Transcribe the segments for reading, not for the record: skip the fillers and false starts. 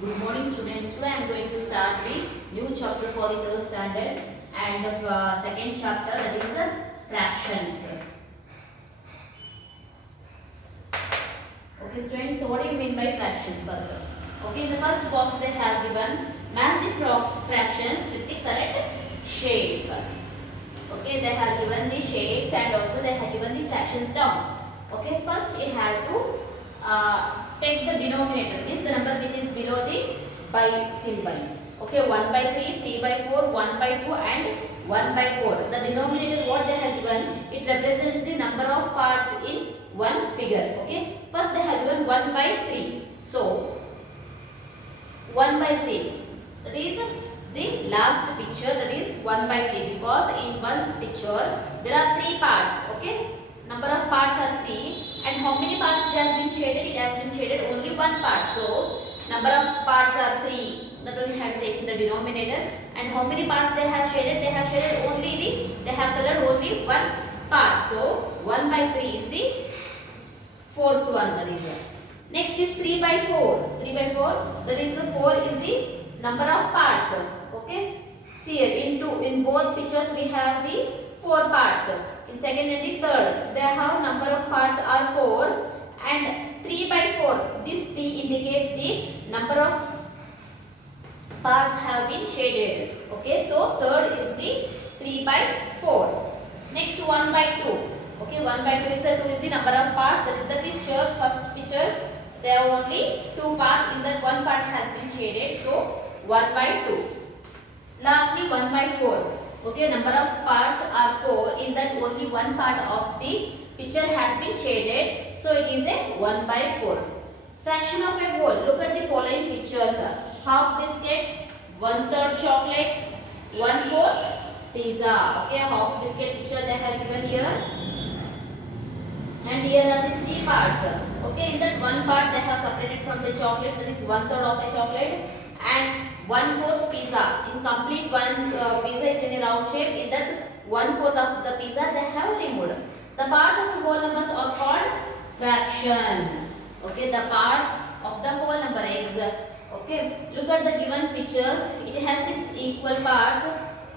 Good morning students. Today I am going to start the new chapter for the third standard and the second chapter, that is fractions. Okay students, so what do you mean by fractions first? Okay, in the first box they have given match the fractions with the correct shape. Okay, they have given the shapes and also they have given the fractions down. Okay, first you have to take the denominator, means the number which is below the by symbol. Okay, 1 by 3, 3 by 4, 1 by 2 and 1 by 4. The denominator what they have given, it represents the number of parts in one figure. Okay, first they have given 1 by 3. So 1 by 3, that is the last picture, that is 1 by 3, because in one picture there are 3 parts. Okay, number of parts are 3 and how many parts it has been shaded? It has been shaded only one part. So number of parts are 3, that only have taken the denominator, and how many parts they have shaded? They have shaded only they have colored only one part. So 1 by 3 is the fourth one, that is. Next is 3 by 4. 3 by 4, that is the 4 is the number of parts. Okay, see here in both pictures we have the 4 parts. In second and the third, they have number of parts are 4 and 3 by 4. This 3 indicates the number of parts have been shaded. Okay, so third is the 3 by 4. Next 1 by 2. Okay, 1 by 2 is the number of parts. That is the pictures. First picture, there are only 2 parts. In that one part has been shaded. So 1 by 2. Lastly 1 by 4. Okay, number of parts are 4. In that only one part of the picture has been shaded. So it is a 1 by 4. Fraction of a whole. Look at the following pictures. Half biscuit, 1/3 chocolate, 1/4 pizza. Okay, half biscuit picture they have given here. And here are the 3 parts. Okay, in that one part they have separated from the chocolate, that is 1/3 of a chocolate, and 1/4 pizza. In complete one pizza is in a round shape. In that 1/4 of the pizza they have removed. The parts of the whole numbers are called fraction. Okay, the parts of the whole number is. Okay, look at the given pictures. It has 6 equal parts.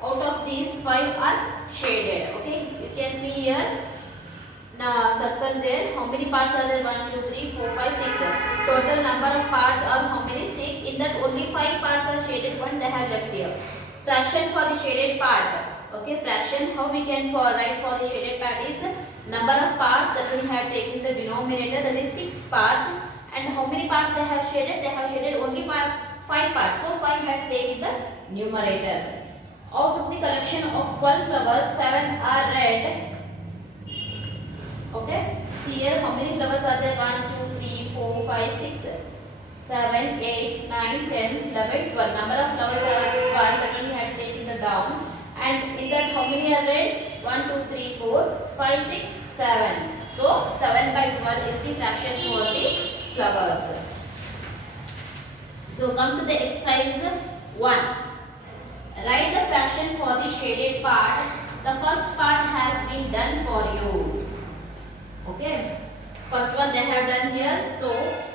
Out of these 5 are shaded. Okay, you can see here. Now circle there. How many parts are there? 1, 2, 3, 4, 5, 6. Total number of parts are how many? 6. In that only 5 parts are shaded. One they have left here. Fraction for the shaded part. Okay, fraction. How we can write for the shaded part is number of parts that we have taken the denominator, that is 6 parts. And how many parts they have shaded? They have shaded only 5 parts. So 5 had taken the numerator. Out of the collection of 12 flowers, 7 are red. Okay, see here how many flowers are there? 1, 2, 3, 4, 5, 6, 7, 8, 9, 10, 11, 12. Number of flowers are 12, that only had taken the down. And in that how many are red? 1, 2, 3, 4, 5, 6, 7. So 7 by 12 is the fraction for the flowers. So come to the exercise 1. Write the fraction for the shaded part. The first part has been done for you. Okay, first one they have done here. So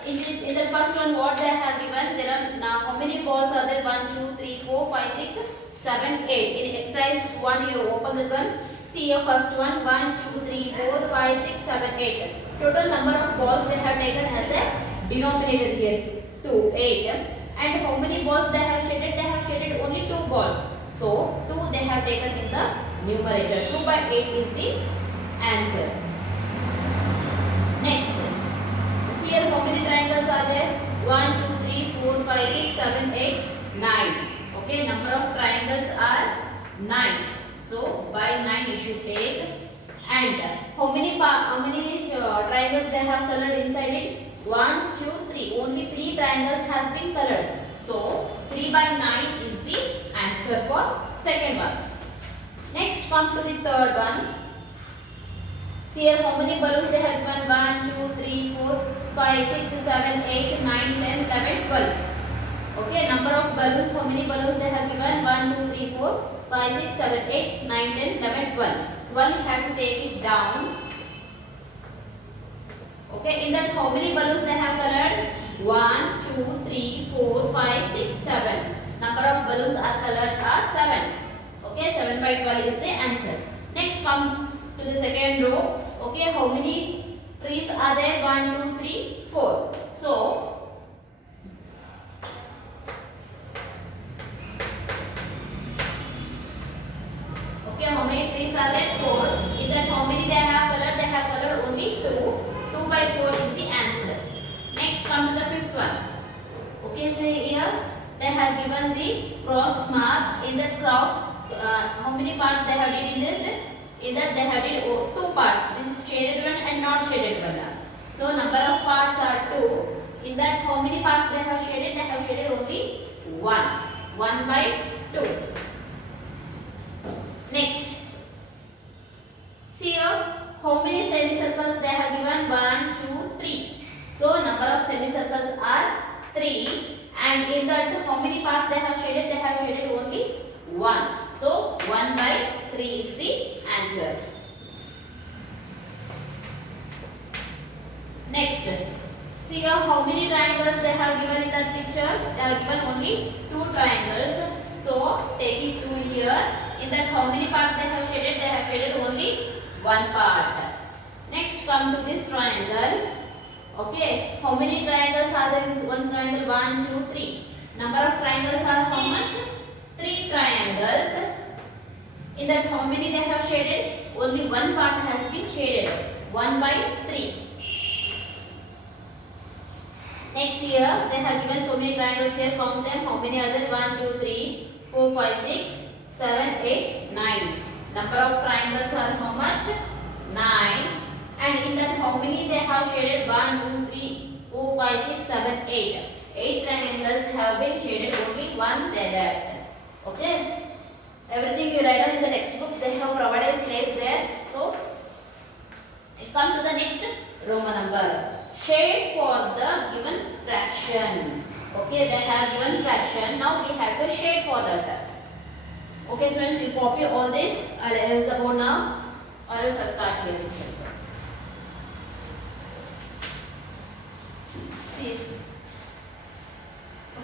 in the first one what they have given, there are now how many balls are there? 1, 2, 3, 4, 5, 6, 7, 8. In exercise 1 you open the one. See your first one. 1, 2, 3, 4, 5, 6, 7, 8. Total number of balls they have taken as a denominator here. 2, 8. And how many balls they have shaded? They have shaded only 2 balls. So 2 they have taken in the numerator. 2 by 8 is the answer. Next, see here how many triangles are there? 1, 2, 3, 4, 5, 6, 7, 8, 9. Okay, number of triangles are 9. So by 9 you should take. And how many triangles they have colored inside it? 1, 2, 3. Only 3 triangles has been colored. So 3 by 9 is the answer for second one. Next, come to the third one. See here how many balloons they have given? 1, 2, 3, 4, 5, 6, 7, 8, 9, 10, 11, 12. Okay, number of balloons, how many balloons they have given? 1, 2, 3, 4, 5, 6, 7, 8, 9, 10, 11, 12. 12 have to take it down. Okay, in that how many balloons they have colored? 1, 2, 2, 3, 4, 5, 6, 7. Number of balloons are colored are 7. Okay, 7 by 12 is the answer. Next, come to the second row. Okay, how many trees are there? 1, 2, 3, 4. So, okay, how many trees are there? 4. In that, how many they have colored? They have colored only 2. 2 by 4 is the answer. Next, come to the fifth one. Okay, so here they have given the cross mark. In that cross, how many parts they have did in that? In that they have did 2 parts. This is shaded one and not shaded one. So number of parts are 2. In that, how many parts they have shaded? They have shaded only 1. 1 by 2. Next, see here, how many semicircles they have given? 1, 2, 3. So number of semicircles are 3, and in that how many parts they have shaded? They have shaded only 1. So 1 by 3 is the answer. Next, see here, how many triangles they have given in that picture? They have given only 2 triangles. So taking 2 here. In that, how many parts they have shaded? They have shaded only 1 part. Next, come to this triangle. Okay, how many triangles are there in one triangle? 1, 2, 3. Number of triangles are how much? 3 triangles. In that, how many they have shaded? Only 1 part has been shaded. 1 by 3. Next, here they have given so many triangles here. Count them. How many are there? 1, 2, 3, 4, 5, 6, 7, 8, 9. Number of triangles are how much? 9. And in that, how many they have shaded? 1, 2, 3, 4, 5, 6, 7, 8. 8 triangles have been shaded. Only 1 they left. Okay. Everything you write down in the textbooks, they have provided place there. So, come to the next Roman number. Shade for the given fraction. Okay, they have given fraction. Now we have to shade for that. Okay, students, you copy all this. I'll erase the board now, or else I'll start here itself. See.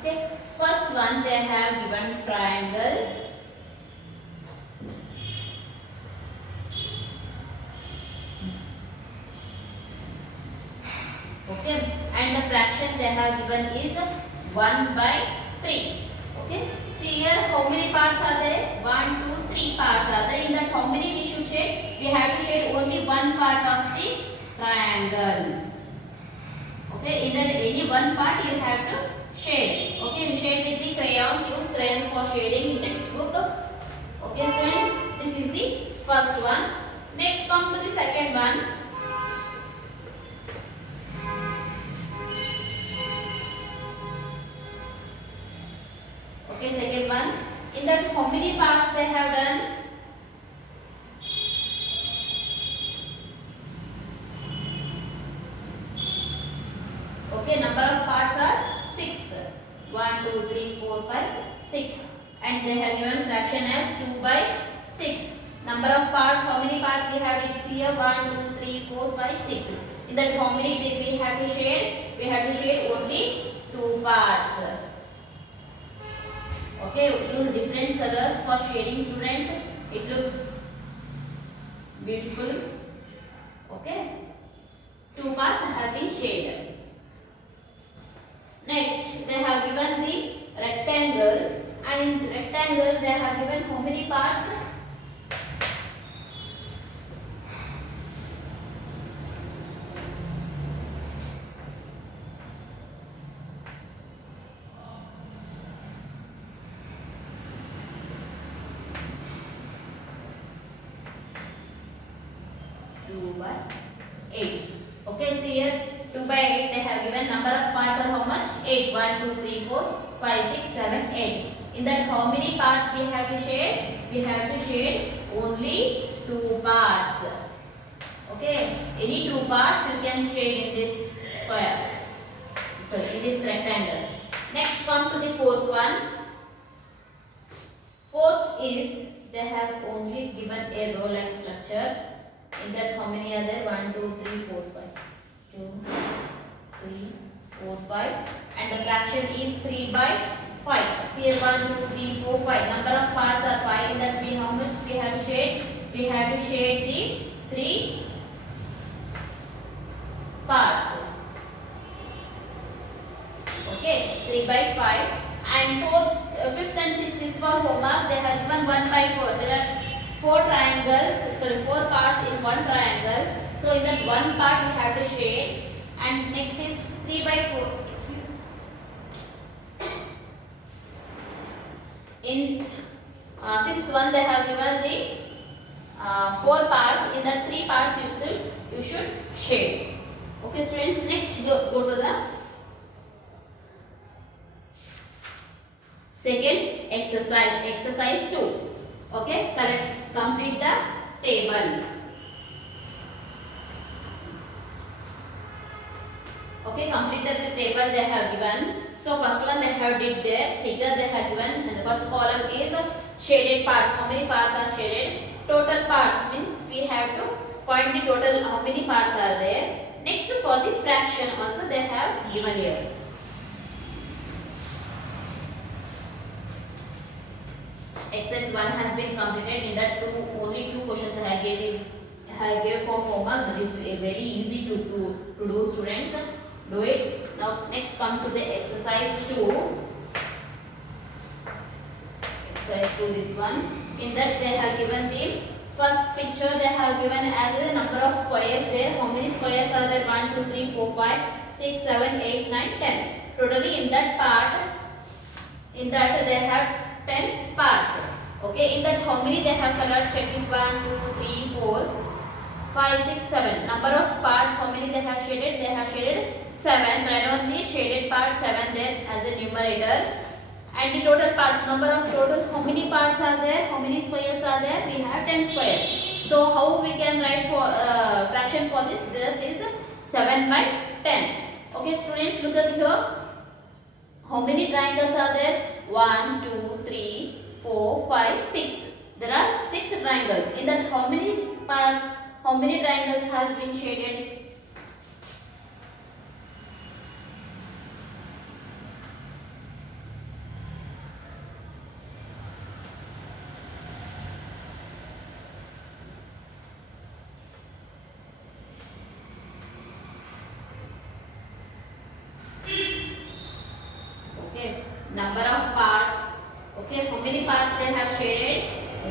Okay, first one they have given triangle. Okay, and the fraction they have given is 1 by 3. Okay, see here how many parts are there? 1, 2, 3 parts are there. In that, how many we should shade? We have to shade only 1 part of the triangle. Okay, in that any 1 part you have to shade. Okay, you shade with the crayons. Use crayons for shading in textbook. Okay, students, this is the first one. Next, come to the second one. Okay, second one. In that, how many parts they have done? Okay, number of parts are 6. 1, 2, 3, 4, 5, 6. And they have given fraction as 2 by 6. Number of parts, how many parts we have it here? 1, 2, 3, 4, 5, 6. In that, how many we have to shade? We have to shade only 2 parts. Okay, use different colors for shading, students. It looks beautiful. Okay, 2 parts have been shaded. Next, they have given the rectangle, and in rectangle they have given how many parts? By 8. Okay, see here 2 by 8 they have given number of parts are how much? 8. 1, 2, 3, 4, 5, 6, 7, 8. In that, how many parts we have to shade? We have to shade only 2 parts. Okay, any 2 parts you can shade in this square. So in this rectangle. Next, come to the fourth one. Fourth is they have only given a row like structure. In that, how many are there? 1, 2, 3, 4, 5. 2, 3, 4, 5, and the fraction is 3 by 5. See here 1, 2, 3, 4, 5. Number of parts are 5. In that we how much we have to shade? We have to shade the 3 parts. Okay, 3 by 5. And 5th and 6th is for homework. They have given 1 by 4. There are 4 triangles, sorry, 4 parts in one triangle. So in that one part you have to shade. And next is 3 by 4. In 6th one they have given the 4 parts. In that 3 parts you should shade. Okay, students. Next go to the second exercise. Exercise 2. Okay, complete the table. Okay, complete the table they have given. So first one they have did their figure they have given, and the first column is shaded parts. How many parts are shaded? Total parts means we have to find the total how many parts are there. Next for the fraction also they have given here. Exercise 1 has been completed. In that only two questions I gave for homework. That is very easy to do, students. Do it. Now next come to the exercise 2. Exercise 2, this one. In that they have given the first picture they have given as the number of squares there. How many squares are there? 1, 2, 3, 4, 5, 6, 7, 8, 9, 10. Totally in that part, in that they have 10 parts. Okay, in that how many they have colored? Check it. 1, 2, 3, 4, 5, 6, 7. Number of parts, how many they have shaded? They have shaded 7. Write on the shaded part 7 there as a numerator. And the total parts, number of total, how many parts are there? How many squares are there? We have 10 squares. So how we can write for fraction for this? There is 7 by 10. Okay, students, look at here. How many triangles are there? 1, 2, 3, 4, 5, 6. There are 6 triangles. In that how many parts, how many triangles has been shaded? Okay, number of parts. Okay, how many parts they have shaded?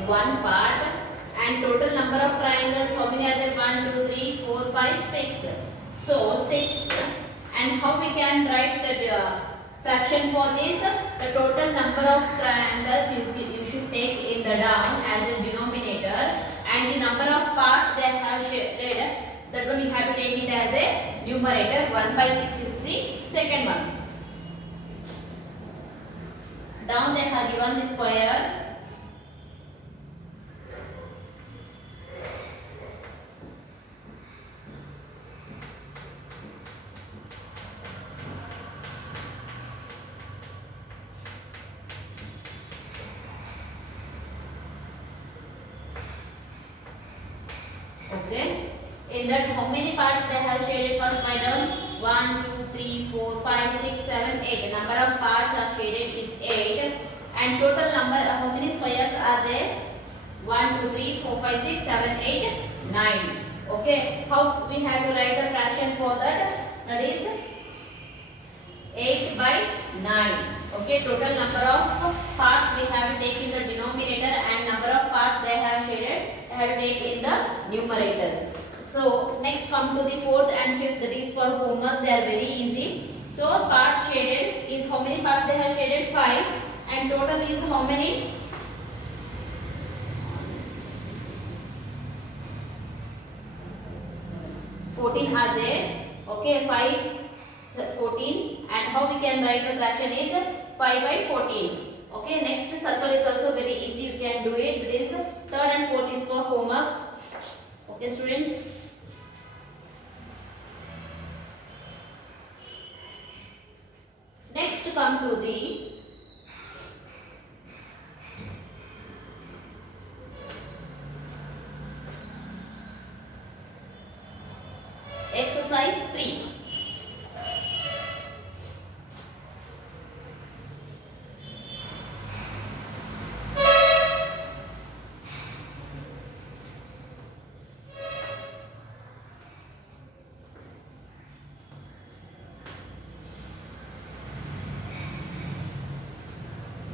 1 part. And total number of triangles, how many are there? 1, 2, 3, 4, 5, 6. So 6. And how we can write the fraction for this? The total number of triangles you should take in the down as a denominator, and the number of parts they have shaded, that one you have to take it as a numerator. 1 by 6 is the second one. Down they have given the square. Okay. In that how many parts they have shaded? First write down 1, 2, 3, 4, 5, 6, 7, 8. Number of parts are shaded is 8. And total number, how many squares are there? 1, 2, 3, 4, 5, 6, 7, 8, 9. Okay. How we have to write the fraction for that? That is 8 by 9. Okay. Total number of parts we have to take in the denominator, and number of parts they have shaded I have to take in the numerator. So next come to the 4th and 5th, that is for homework. They are very easy. So part shaded is how many parts they have shaded? 5. And total is how many? 14 are there. Okay, 5, 14. And how we can write the fraction is 5 by 14. Okay, next circle is also very easy. You can do it. It is 3rd and 4th is for homework. Okay, students. Next come to the exercise 3.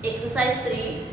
Exercise 3.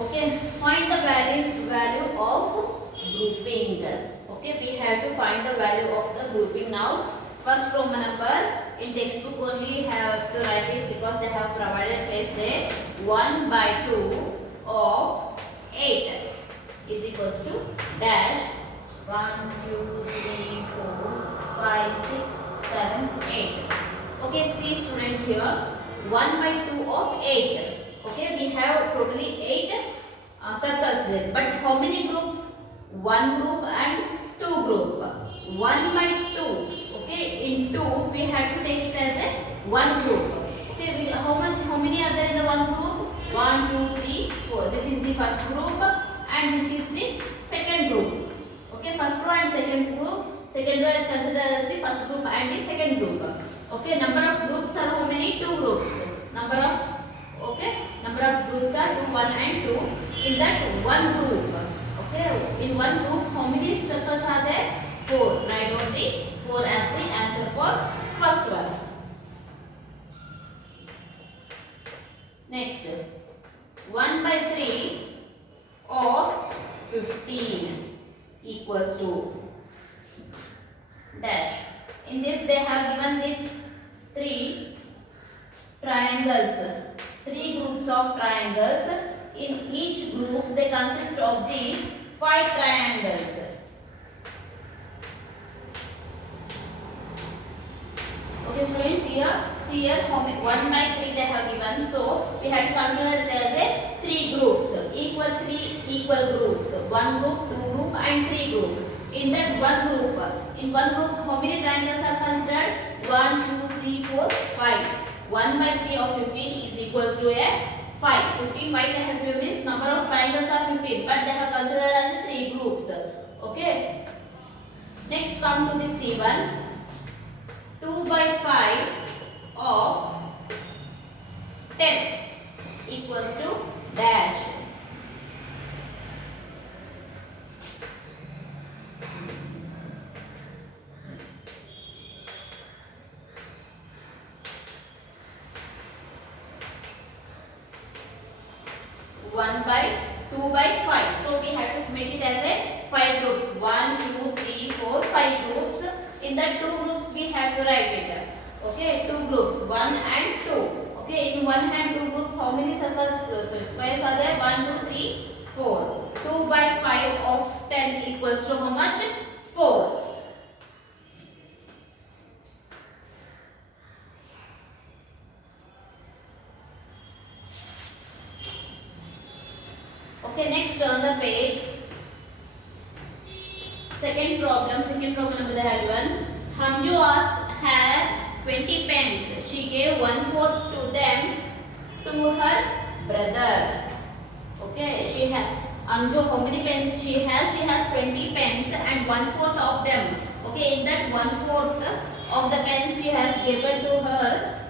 Okay, find the value of grouping. Okay, we have to find the value of the grouping now. First Roman number in textbook only have to write it because they have provided place there. 1 by 2 of 8 is equals to dash 1, 2, 3, 4, 5, 6, 7, 8. Okay, see students here 1 by 2 of 8. Okay, we have totally 8 circles there. But how many groups? One group and two group. 1 by 2. Okay, in 2 we have to take it as a one group. Okay, how many are there in the one group? 1, 2, 3, 4. This is the first group and this is the second group. Okay, first row and second group. Second row is considered as the first group and the second group. Okay, number of groups are how many? Two groups. Number of groups are 2, 1 and 2. In that one group, okay, in one group how many circles are there? 4. Write down the 4 as the answer for first one. Next, 1 by 3 of 15 equals to dash. In this they have given the 3 triangles, 3 groups of triangles. In each groups they consist of the 5 triangles. Okay students, see here how many 1 by 3 they have given, so we have to consider it as a 3 groups, equal groups, 1 group, 2 group and 3 group. In that in one group how many triangles are considered? 1, 2, 3, 4, 5. 1 by 3 of 15 is equals to a 5. 15 why they have given means number of triangles are 15, but they have considered as 3 groups. Okay. Next come to the C1. 2 by 5 of 10 equals to dash. Two by 5. So we have to make it as a 5 groups. 1, 2, 3, 4, 5 groups. In that 2 groups we have to write it. Okay, 2 groups, 1 and 2. Okay, in one hand 2 groups, how many circles, squares are there? 1, 2, 3, 4. 2 by 5 of 10 equals to how much? 4. Okay, next on the page, second problem number they have given. Hanju had 20 pens. She gave 1/4 to them to her brother. Okay, she had Anju, how many pens she has? She has 20 pens and 1/4 of them. Okay, in that 1/4 of the pens she has given to her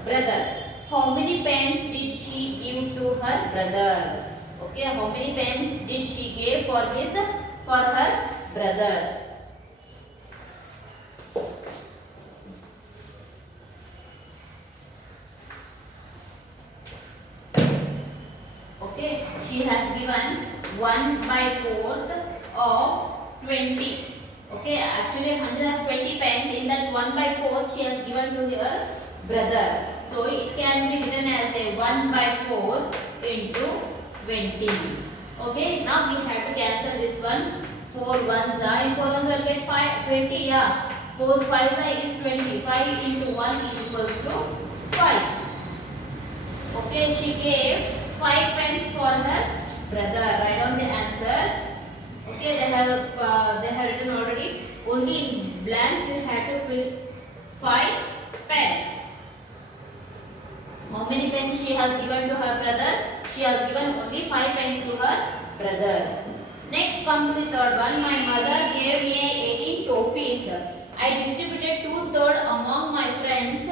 brother. How many pens did she give to her brother? Okay, how many pens did she give for her brother? Okay, she has given 1 by 4 of 20. Okay, actually Hanju has 20 pens. In that 1 by 4 she has given to her brother. So it can be written as a 1 by 4 into 20. Okay, now we have to cancel this one. 4 ones are, in 4 ones will get 20. Yeah, 4 fives is 20. 5 into 1 is equals to 5. Okay, she gave 5 pens for her brother. Write down the answer. Okay, they have written already. Only in blank you have to fill 5 pens. How many pens she has given to her brother? She has given only 5 pens to her brother. Next, come to the third one. My mother gave me 18 toffees. I distributed 2/3 among my friends.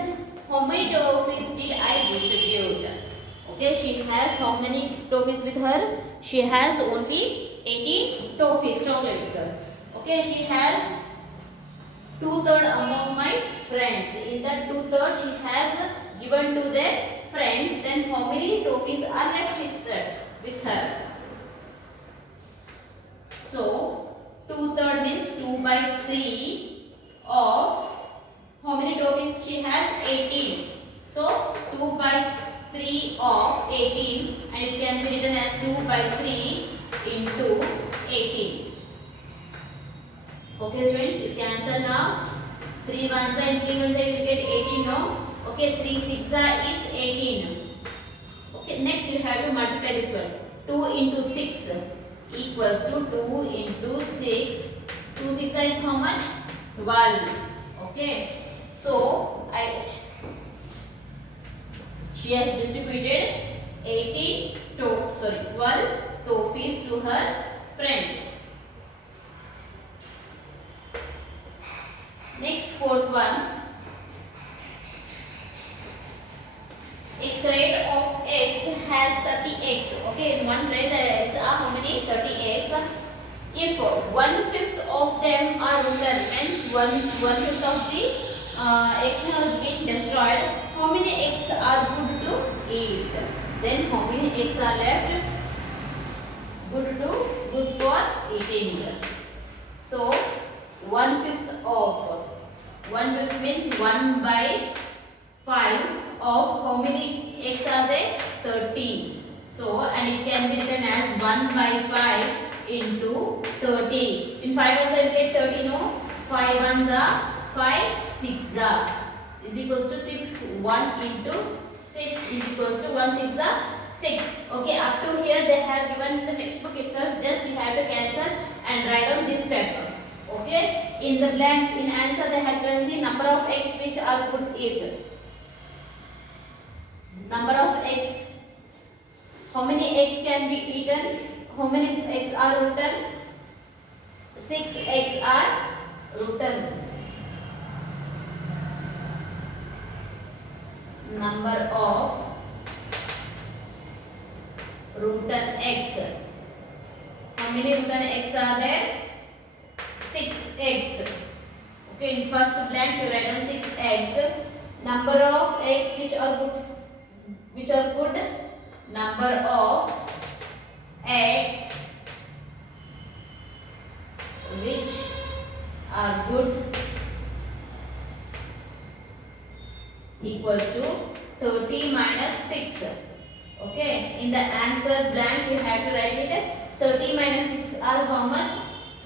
How many toffees did I distribute? Okay, she has how many toffees with her? She has only 18 toffees, chocolates. Okay, she has 2/3 among my friends. In that 2/3 she has given to their friends. Then how many toffees are left with her? So 2/3 means 2/3 of how many toffees she has? 18. So 2/3 of 18, and it can be written as 2/3 into 18. Okay students, you can answer now. 3 ones and 3 ones you will get 18, no? Okay, 3 6 is 18. Okay, next you have to multiply this one. 2 into 6 equals to 2 into 6. 2 6 is how much? 12. Okay, so she has distributed 12 toffees to her friends. Next, fourth one. A crate of eggs has 30 eggs. Okay, in one crate the eggs are how many? 30 eggs. If 1/5 of them are rotten, means 1/5 of the eggs has been destroyed, how many eggs are good to eat? Then how many eggs are left? Good for eating. So 1/5 means 1/5 of how many eggs are there? 30. So, and it can be written as 1/5 into 30. In 5 ones I will get 30, no? 5 ones are 5, 6 are is equals to 6. 1 into 6 is equals to 1 6 are 6. Okay, up to here they have given in the textbook itself. Just you have to cancel and write down this step. Okay, in the blanks in answer they have given the number of eggs which are put is number of eggs. How many eggs can be eaten? How many eggs are rotten? 6 eggs are rotten. Number of rotten eggs. How many rotten eggs are there? 6 eggs. Okay, in first blank you write down 6 eggs. Number of eggs which are good. Number of eggs which are good equals to 30 minus 6. Okay, in the answer blank you have to write it. 30 minus 6 are how much?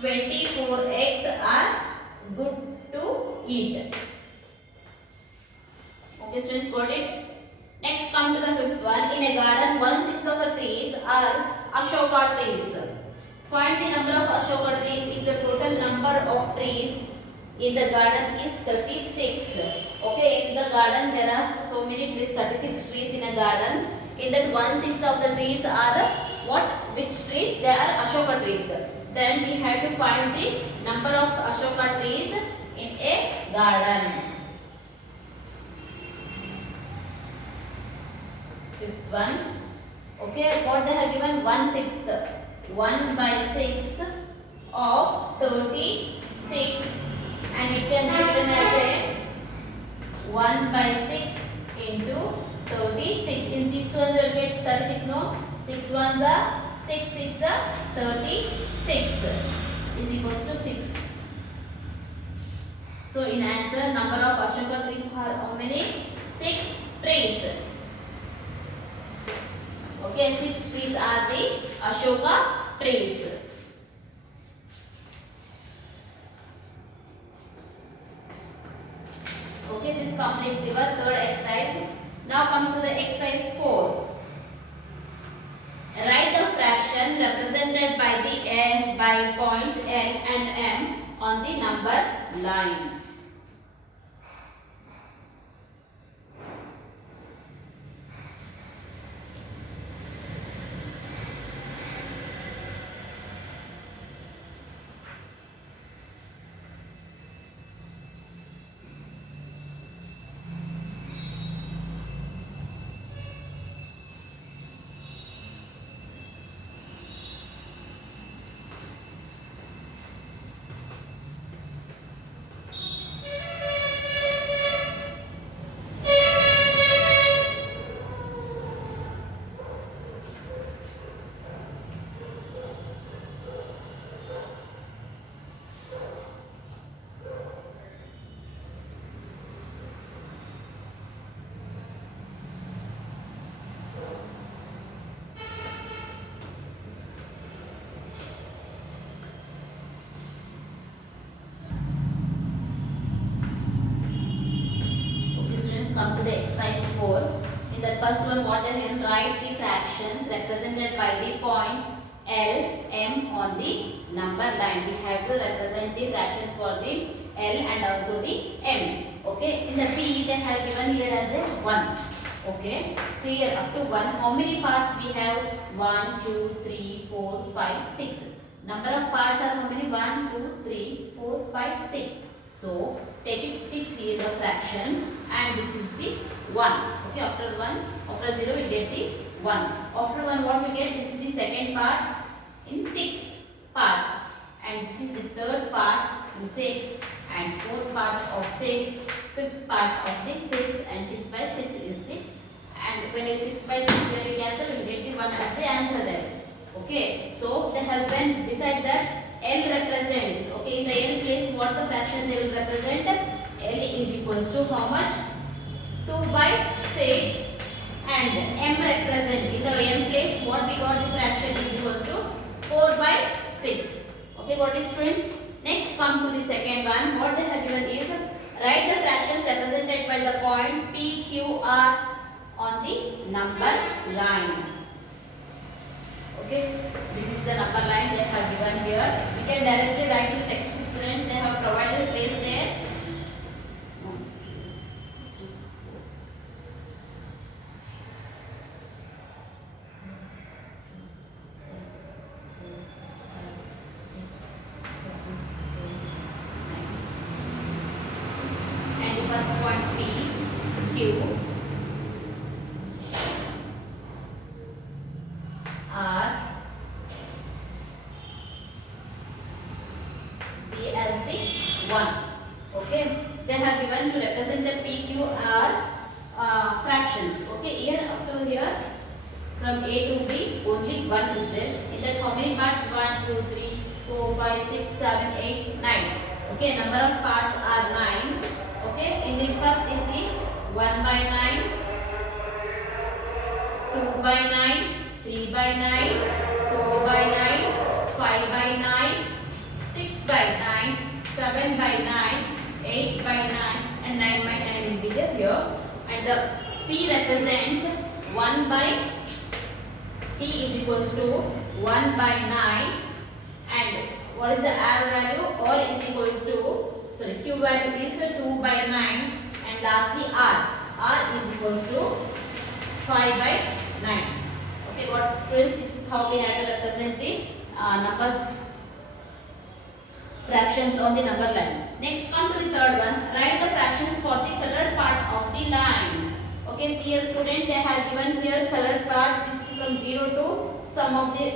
24 eggs are good to eat. Okay, students, got it? Next, come to the fifth one. In a garden, 1/6 of the trees are Ashoka trees. Find the number of Ashoka trees if the total number of trees in the garden is 36. Okay, in the garden there are so many trees, 36 trees in a garden. In that 1/6 of the trees are what? Which trees? They are Ashoka trees. Then we have to find the number of Ashoka trees in a garden. Fifth one. Okay, what they have given? 1/6. 1/6 of 36, and it can be written as a 1/6 into 36. In 6 ones you will get 36, no? 6 ones are 6 6 are 36 is equals to 6. So in answer, number of Ashoka trees are how many? 6 trees. Okay, 6 trees are the Ashoka trees. Okay, this completes your third exercise. Now come to the exercise 4. Write the fraction represented by points N and M on the number line. come to the exercise 4. In the first one, what they have write the fractions represented by the points L, M on the number line. We have to represent the fractions for the L and also the M. Okay. In the B, they have given here as a 1. Okay. See here up to 1. How many parts we have? 1, 2, 3, 4, 5, 6. Number of parts are how many? 1, 2, 3, 4, 5, 6. So take it 6 here the fraction, and this is the 1. Okay, after 1, after 0 we get the 1. After 1 what we get? This is the second part in 6 parts, and this is the third part in 6, and fourth part of 6, fifth part of the 6, and 6 by 6 is the, and when we 6 by 6 when we cancel we will get the 1 as the answer there. Okay, so they have then beside that L represents, okay, in the L place what the fraction they will represent? L is equals to how much? 2 by 6, and M represent, in the M place what we got the fraction is equals to 4 by 6. Okay, got it students? Next come to the second one. What they have given is write the fractions represented by the points P, Q, R on the number line. Okay, this is the number line they have given here. We can directly write in textbook students, they have provided place there. And the first point P, Q, R, B as the 1. Okay, they have given to represent the P, Q, R fractions. Okay, here up to here from A to B only 1 is there. In that how many parts? 1, 2, 3, 4, 5, 6, 7, 8, 9. Okay, number of parts are 9. Okay, in the first is the 1 by 9, 2 by 9, 3 by 9, 4 by 9, 5 by 9, 6 by 9, 7 by 9, 8 by 9, and 9 by 9 will be there here. And the P represents 1 by, P is equals to 1 by 9, and what is the R value? R is equals to, sorry, Q value is 2 by 9, and lastly R. R is equals to 5 by 9. Okay, got students, this is how we have to represent the numbers fractions on the number line. Next come to the third one. Write the fractions for the colored part of the line. Okay, see a student, they have given here colored part. This is from 0 to some of the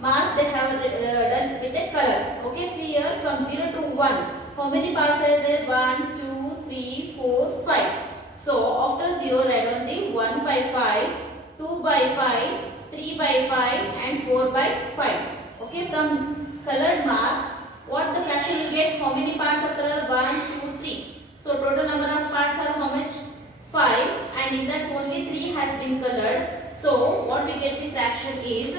mark they have done with a color. Okay, see here from 0 to 1. How many parts are there? 1, 2, 3, 4, 5. So after 0 write on the 1 by 5, 2 by 5, 3 by 5, and 4 by 5. Okay, from colored mark, what the fraction you get? How many parts are colored? 1, 2, 3. So total number of parts are how much? 5, and in that only 3 has been colored. So what we get the fraction is,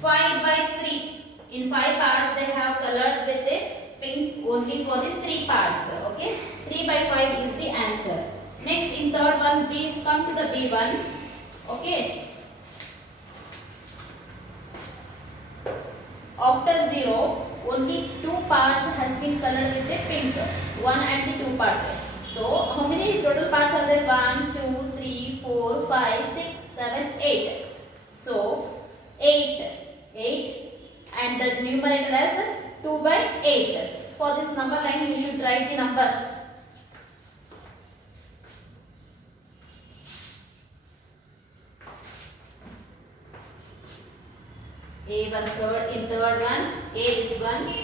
5 by 3. In 5 parts they have colored with a pink only for the 3 parts. Okay, 3 by 5 is the answer. Next in third one we come to the B1. Okay, after 0 only 2 parts has been colored with a pink, 1 and the 2 part. So how many total parts are there? 1, 2, 3, 4, 5, 6, 7, 8. So 8 and the numerator as 2 by 8. For this number line you should write the numbers. A1 third, in third one, A is 1.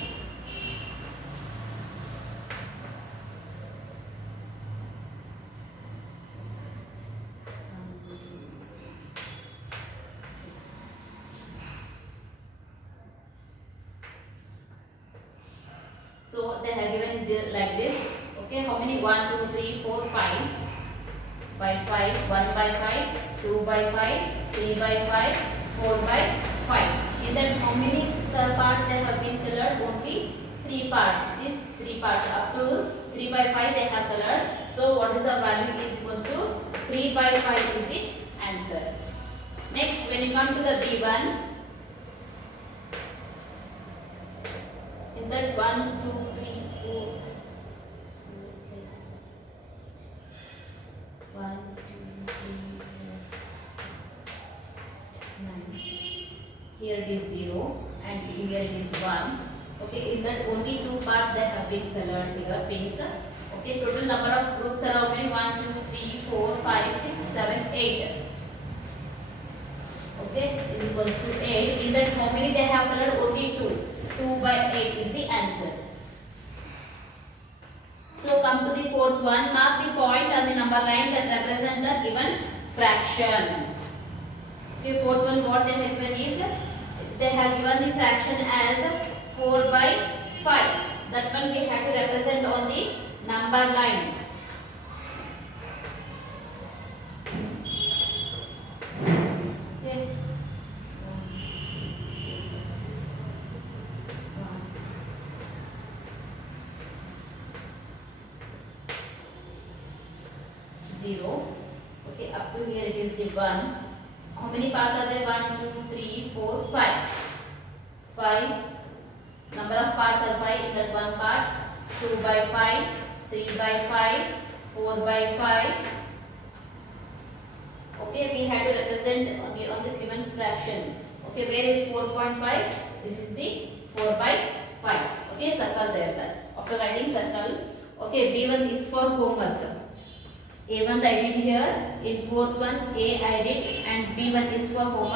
So they have given this, like this. Okay, how many? 1, 2, 3, 4, 5. By 5, 1 by 5, 2 by 5, 3 by 5, 4 by 5. In that how many parts they have been colored? Only 3 parts. These 3 parts 5 they have colored. So what is the value is equals to 3 by 5 is the answer. Next, when you come to the B1, in that 1, 2, 3, 4, 1, 2, 3, 4, 9. Here it is 0 and here it is 1. Okay, in that only two parts that have been colored here, pink. Okay, total number of groups are how many? 1, 2, 3, 4, 5, 6, 7, 8. Okay, is equals to 8. In that how many they have colored? Only 2. 2 by 8 is the answer. So come to the fourth one. Mark the point on the number line that represent the given fraction. Okay, fourth one what they have given is, they have given the fraction as 4 by 5. That one we have to represent on the number line. Okay. 0. Okay, up to here it is the 1. How many parts are there? 1, 2, 3, 4, 5. 5. Number of parts are 5 in that one part. 2 by 5, 3 by 5, 4 by 5. Okay, we have to represent on the given fraction. Okay, where is 4.5? This is the 4 by 5. Okay, circle there. After writing circle, okay, B1 is for homework. A1 I did here, in fourth one A I did, and B1 is for homework.